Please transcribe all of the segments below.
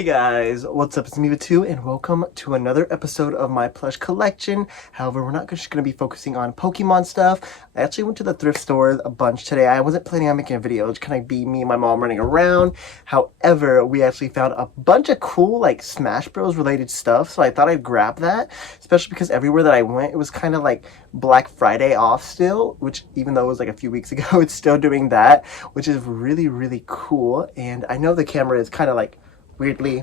Hey guys, what's up? It's me with two, and welcome to another episode of my plush collection. However, we're not just going to be focusing on Pokemon stuff. I actually went to the thrift store a bunch today. I wasn't planning on making a video. It's kind of be me and my mom running around. However, we actually found a bunch of cool like Smash Bros related stuff, so I thought I'd grab that, especially because everywhere that I went, it was kind of like Black Friday off still, which even though it was like a few weeks ago, it's still doing that, which is really cool. And I know the camera is kind of like weirdly,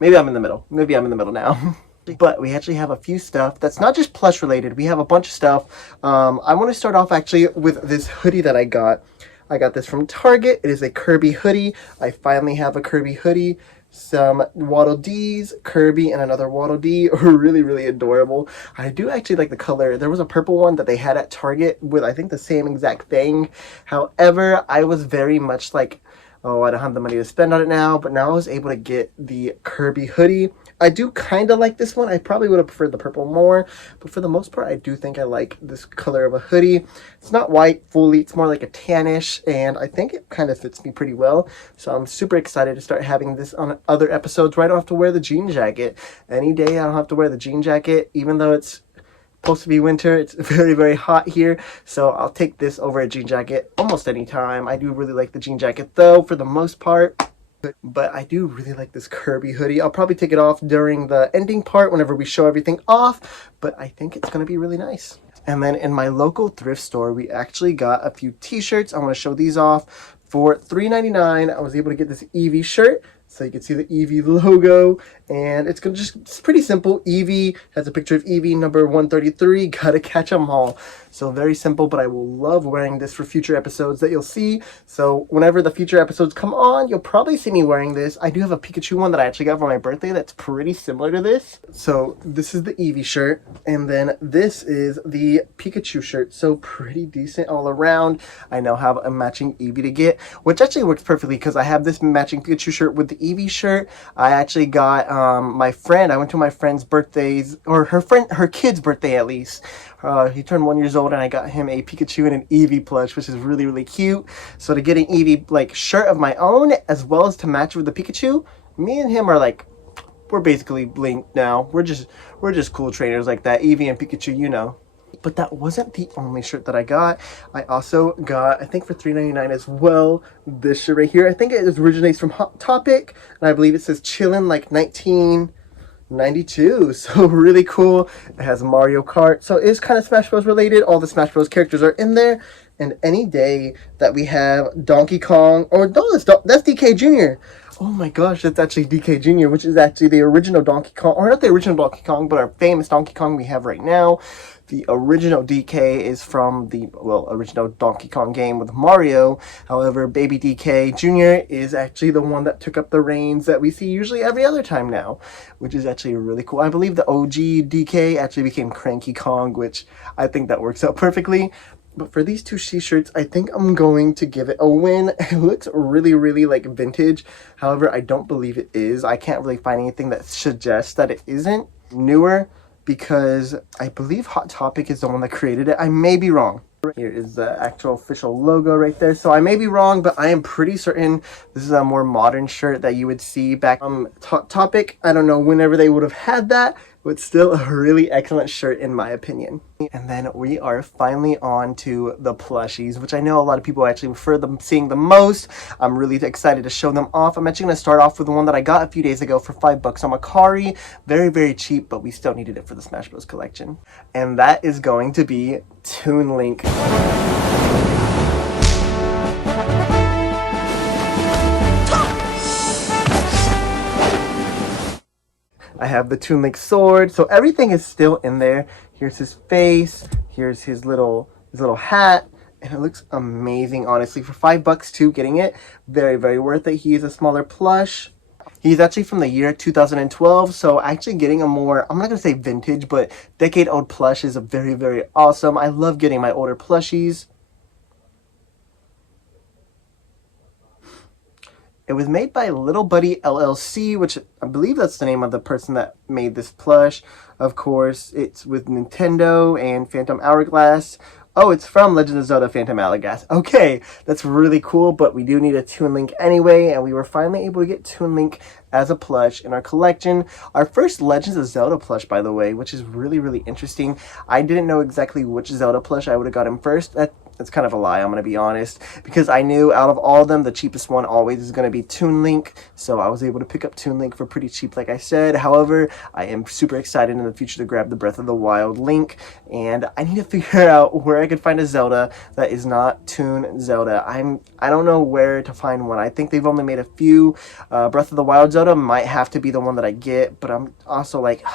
maybe I'm in the middle. Maybe I'm in the middle now. But we actually have a few stuff that's not just plush related. We have a bunch of stuff. I want to start off actually with this hoodie that I got. I got this from Target. It is a Kirby hoodie. I finally have a Kirby hoodie. Some Waddle Dees, Kirby, and another Waddle Dee are really adorable. I do actually like the color. There was a purple one that they had at Target with I think the same exact thing. However, I was very much like, oh, I don't have the money to spend on it now, but now I was able to get the Kirby hoodie. I do kind of like this one. I probably would have preferred the purple more, but for the most part, I do think I like this color of a hoodie. It's not white fully, it's more like a tannish, and I think it kind of fits me pretty well. So I'm super excited to start having this on other episodes where I don't have to wear the jean jacket. Any day I don't have to wear the jean jacket, even though it's supposed to be winter. It's very hot here, so I'll take this over a jean jacket almost any time. I do really like the jean jacket though for the most part, but I do really like this Kirby hoodie. I'll probably take it off during the ending part whenever we show everything off, but I think it's going to be really nice. And then in my local thrift store, we actually got a few t-shirts. I want to show these off. For $3.99, I was able to get this Eevee shirt. So you can see the Eevee logo, and it's pretty simple. Eevee has a picture of Eevee number 133, gotta catch 'em all. So very simple, but I will love wearing this for future episodes that you'll see. So whenever the future episodes come on, you'll probably see me wearing this. I do have a Pikachu one that I actually got for my birthday that's pretty similar to this. So this is the Eevee shirt, and then this is the Pikachu shirt. So pretty decent all around. I now have a matching Eevee to get, which actually works perfectly because I have this matching Pikachu shirt with the Eevee shirt. I actually got I went to my friend's birthdays, or her kid's birthday at least. He turned 1 year old, and I got him a Pikachu and an Eevee plush, which is really cute. So to get an Eevee like shirt of my own, as well as to match with the Pikachu, me and him are like, we're basically linked now. We're just cool trainers like that. Eevee and Pikachu, you know. But that wasn't the only shirt that I got. I also got, I think for $3.99 as well, this shirt right here. I think it originates from Hot Topic, and I believe it says chillin' like 1992. So really cool. It has Mario Kart, so it's kind of Smash Bros related. All the Smash Bros characters are in there. And any day that we have Donkey Kong, or no, that's DK Jr. Oh my gosh, that's actually DK Jr., which is actually the original Donkey Kong, or not the original Donkey Kong, but our famous Donkey Kong we have right now. The original DK is from the, original Donkey Kong game with Mario. However, baby DK Jr. is actually the one that took up the reins that we see usually every other time now, which is actually really cool. I believe the OG DK actually became Cranky Kong, which I think that works out perfectly. But for these two t-shirts, I think I'm going to give it a win. It looks really like vintage. However, I don't believe it is. I can't really find anything that suggests that it isn't newer, because I believe Hot Topic is the one that created it. I may be wrong. Here is the actual official logo right there. So I may be wrong, but I am pretty certain this is a more modern shirt that you would see back Hot Topic. I don't know whenever they would have had that, but still a really excellent shirt in my opinion. And then we are finally on to the plushies, which I know a lot of people actually prefer them seeing the most. I'm really excited to show them off. I'm actually going to start off with the one that I got a few days ago for $5 on Macari. Very cheap, but we still needed it for the Smash Bros collection. And that is going to be Toon Link. I have the Toon Link sword, so everything is still in there. Here's his face, here's his little hat, and it looks amazing, honestly. For $5 too, getting it, very worth it. He is a smaller plush. He's actually from the year 2012, so actually getting a more, I'm not going to say vintage, but decade-old plush is a very awesome. I love getting my older plushies. It was made by Little Buddy LLC, which I believe that's the name of the person that made this plush. Of course, it's with Nintendo and Phantom Hourglass Oh, it's from Legend of Zelda Phantom Hourglass. Okay, that's really cool, but we do need a Toon Link anyway, and we were finally able to get Toon Link as a plush in our collection. Our first Legends of Zelda plush, by the way, which is really, really interesting. I didn't know exactly which Zelda plush I would have gotten first. That's kind of a lie, I'm going to be honest, because I knew out of all of them, the cheapest one always is going to be Toon Link, so I was able to pick up Toon Link for pretty cheap, like I said. However, I am super excited in the future to grab the Breath of the Wild Link, and I need to figure out where I could find a Zelda that is not Toon Zelda. I don't know where to find one. I think they've only made a few. Breath of the Wild Zelda might have to be the one that I get, but I'm also like...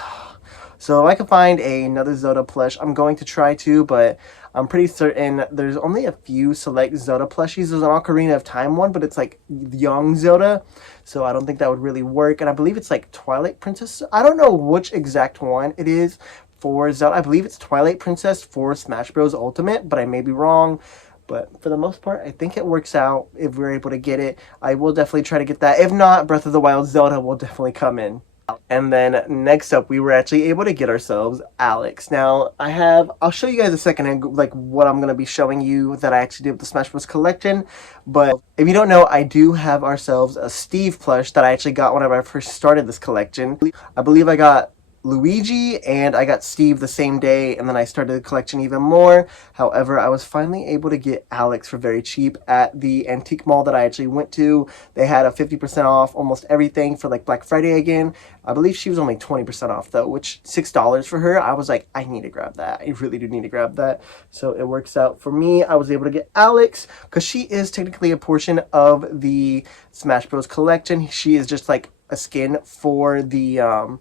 So if I can find another Zelda plush, I'm going to try to, but I'm pretty certain there's only a few select Zelda plushies. There's an Ocarina of Time one, but it's like young Zelda, so I don't think that would really work. And I believe it's like Twilight Princess. I don't know which exact one it is for Zelda. I believe it's Twilight Princess for Smash Bros. Ultimate, but I may be wrong. But for the most part, I think it works out if we're able to get it. I will definitely try to get that. If not, Breath of the Wild Zelda will definitely come in. And then next up, we were actually able to get ourselves Alex. Now, I'll show you guys a second, like, what I'm going to be showing you that I actually did with the Smash Bros. Collection. But if you don't know, I do have ourselves a Steve plush that I actually got whenever I first started this collection. I believe I got Luigi and I got Steve the same day, and then I started the collection even more. However, I was finally able to get Alex for very cheap at the antique mall that I actually went to. They had a 50% off almost everything for like Black Friday again. I believe she was only 20% off though, which $6 for her. I was like, I need to grab that. I really do need to grab that. So it works out for me. I was able to get Alex because she is technically a portion of the Smash Bros. Collection. She is just like a skin for the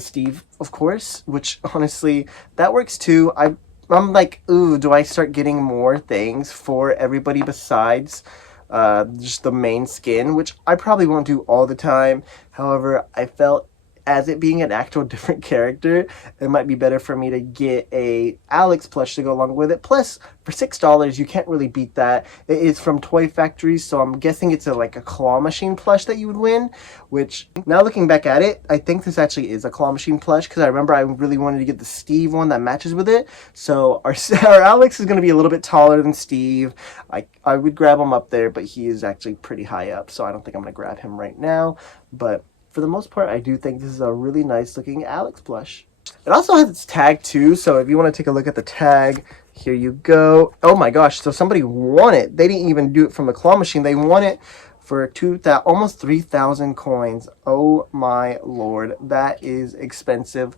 Steve, of course, which honestly, that works too. I'm like, ooh, do I start getting more things for everybody besides just the main skin, which I probably won't do all the time. However, I felt as it being an actual different character, it might be better for me to get a Alex plush to go along with it. Plus, for $6, you can't really beat that. It is from Toy Factory, so I'm guessing it's like a claw machine plush that you would win, which, now looking back at it, I think this actually is a claw machine plush, because I remember I really wanted to get the Steve one that matches with it. So our Alex is going to be a little bit taller than Steve. I would grab him up there, but he is actually pretty high up, so I don't think I'm going to grab him right now. But for the most part, I do think this is a really nice looking Alex plush. It also has its tag too, so if you want to take a look at the tag, here you go. Oh my gosh, so somebody won it. They didn't even do it from the claw machine. They won it for almost 3,000 coins. Oh my lord, that is expensive.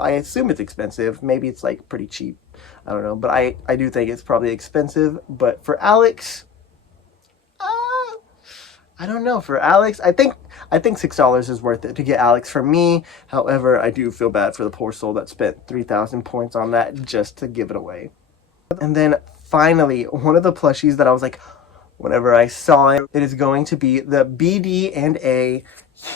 I assume it's expensive. Maybe it's like pretty cheap. I don't know, but I do think it's probably expensive. But for Alex, I don't know. For Alex, I think $6 is worth it to get Alex for me. However, I do feel bad for the poor soul that spent 3,000 points on that just to give it away. And then finally, one of the plushies that I was like, whenever I saw it, it is going to be the BD and A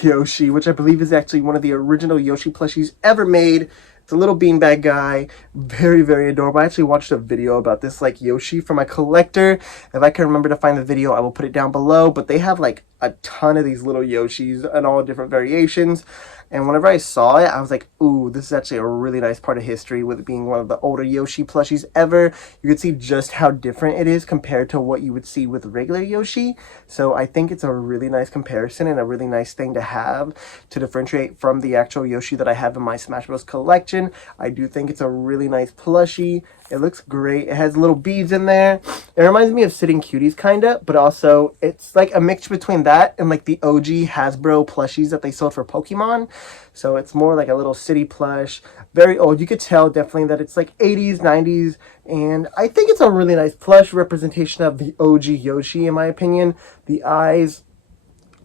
Yoshi, which I believe is actually one of the original Yoshi plushies ever made. It's a little beanbag guy, very, very adorable. I actually watched a video about this like Yoshi from my collector. If I can remember to find the video, I will put it down below. But they have like a ton of these little Yoshis and all different variations. And whenever I saw it, I was like, ooh, this is actually a really nice part of history with it being one of the older Yoshi plushies ever. You can see just how different it is compared to what you would see with regular Yoshi. So I think it's a really nice comparison and a really nice thing to have to differentiate from the actual Yoshi that I have in my Smash Bros. Collection. I do think it's a really nice plushie. It looks great. It has little beads in there. It reminds me of Sitting Cuties kinda, but also it's like a mix between that and like the OG Hasbro plushies that they sold for Pokemon. So it's more like a little city plush. Very old. You could tell definitely that it's like 80s, 90s, and I think it's a really nice plush representation of the OG Yoshi in my opinion. The eyes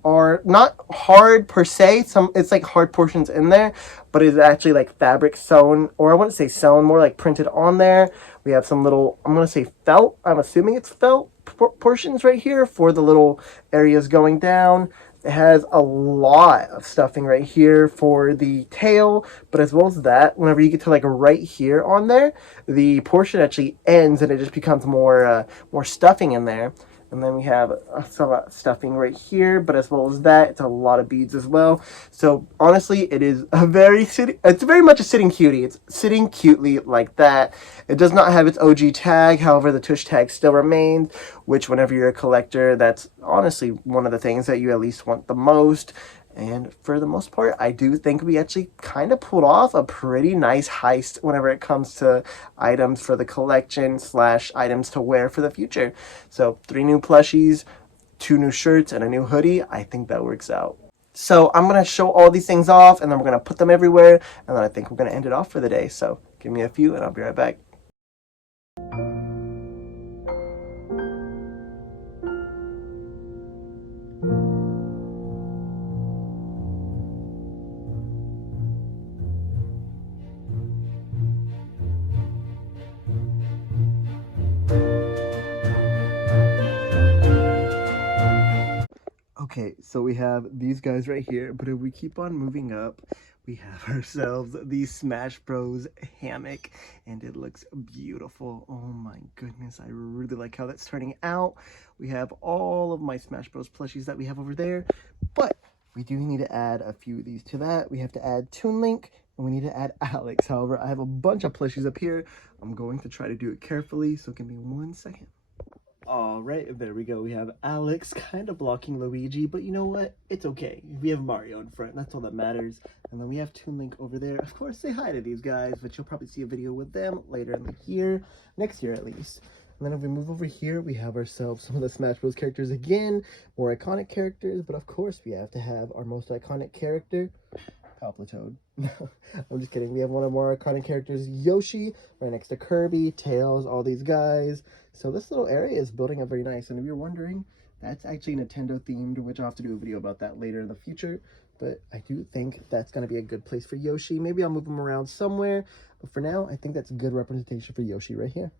are not hard per se. It's like hard portions in there, but it's actually like fabric sewn, or I wouldn't say sewn, more like printed on there. We have some little, I'm gonna say felt, I'm assuming it's felt portions right here for the little areas going down. It has a lot of stuffing right here for the tail, but as well as that, whenever you get to like right here on there, the portion actually ends and it just becomes more stuffing in there. And then we have some stuffing right here, but as well as that, it's a lot of beads as well. So honestly, it is it's very much a sitting cutie. It's sitting cutely like that. It does not have its OG tag, however, the tush tag still remains, which whenever you're a collector, that's honestly one of the things that you at least want the most. And for the most part, I do think we actually kind of pulled off a pretty nice heist whenever it comes to items for the collection / items to wear for the future. So 3 new plushies, 2 new shirts, and a new hoodie. I think that works out. So I'm going to show all these things off, and then we're going to put them everywhere, and then I think we're going to end it off for the day. So give me a few, and I'll be right back. Okay, so we have these guys right here, but if we keep on moving up, we have ourselves the Smash Bros. Hammock, and it looks beautiful. Oh my goodness, I really like how that's turning out. We have all of my Smash Bros. Plushies that we have over there, but we do need to add a few of these to that. We have to add Toon Link, and we need to add Alex. However, I have a bunch of plushies up here. I'm going to try to do it carefully, so give me 1 second. All right, there we go. We have Alex kind of blocking Luigi, but you know what? It's okay. We have Mario in front. That's all that matters. And then we have Toon Link over there. Of course, say hi to these guys, but you'll probably see a video with them later in the year, next year at least. And then if we move over here, we have ourselves some of the Smash Bros. Characters again, more iconic characters, but of course we have to have our most iconic character, Toad. I'm just kidding. We have one of our iconic characters, Yoshi, right next to Kirby, Tails, all these guys. So this little area is building up very nice. And if you're wondering, that's actually Nintendo themed, which I'll have to do a video about that later in the future. But I do think that's going to be a good place for Yoshi. Maybe I'll move him around somewhere. But for now, I think that's a good representation for Yoshi right here.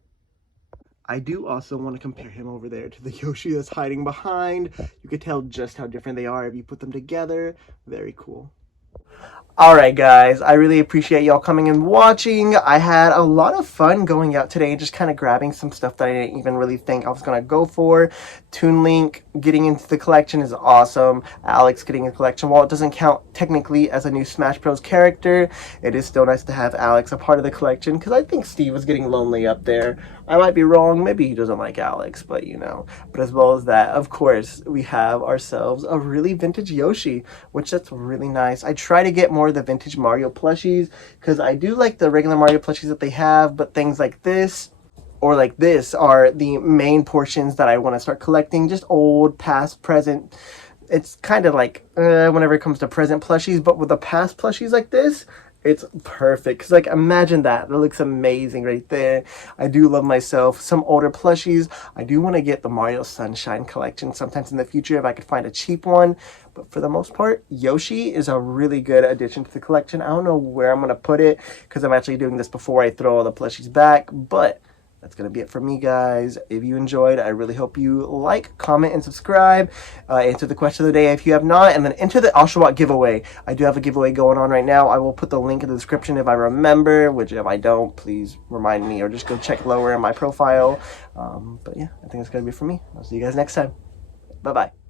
I do also want to compare him over there to the Yoshi that's hiding behind. You could tell just how different they are if you put them together. Very cool. Alright guys, I really appreciate y'all coming and watching. I had a lot of fun going out today and just kind of grabbing some stuff that I didn't even really think I was going to go for. Toon Link getting into the collection is awesome. Alex getting in the collection, while it doesn't count technically as a new Smash Bros. Character, it is still nice to have Alex a part of the collection because I think Steve was getting lonely up there. I might be wrong, maybe he doesn't like Alex, but you know. But as well as that, of course, we have ourselves a really vintage Yoshi, which that's really nice. I try to get more of the vintage Mario plushies because I do like the regular Mario plushies that they have, but things like this or like this are the main portions that I want to start collecting. Just old, past, present. It's kind of like whenever it comes to present plushies, but with the past plushies like this, it's perfect. Because, like, imagine that. That looks amazing right there. I do love myself some older plushies. I do want to get the Mario Sunshine collection sometimes in the future if I could find a cheap one. But for the most part, Yoshi is a really good addition to the collection. I don't know where I'm going to put it because I'm actually doing this before I throw all the plushies back. But that's going to be it for me, guys. If you enjoyed, I really hope you like, comment, and subscribe. Answer the question of the day if you have not. And then enter the Oshawott giveaway. I do have a giveaway going on right now. I will put the link in the description if I remember, which if I don't, please remind me or just go check lower in my profile. But yeah, I think that's going to be it for me. I'll see you guys next time. Bye-bye.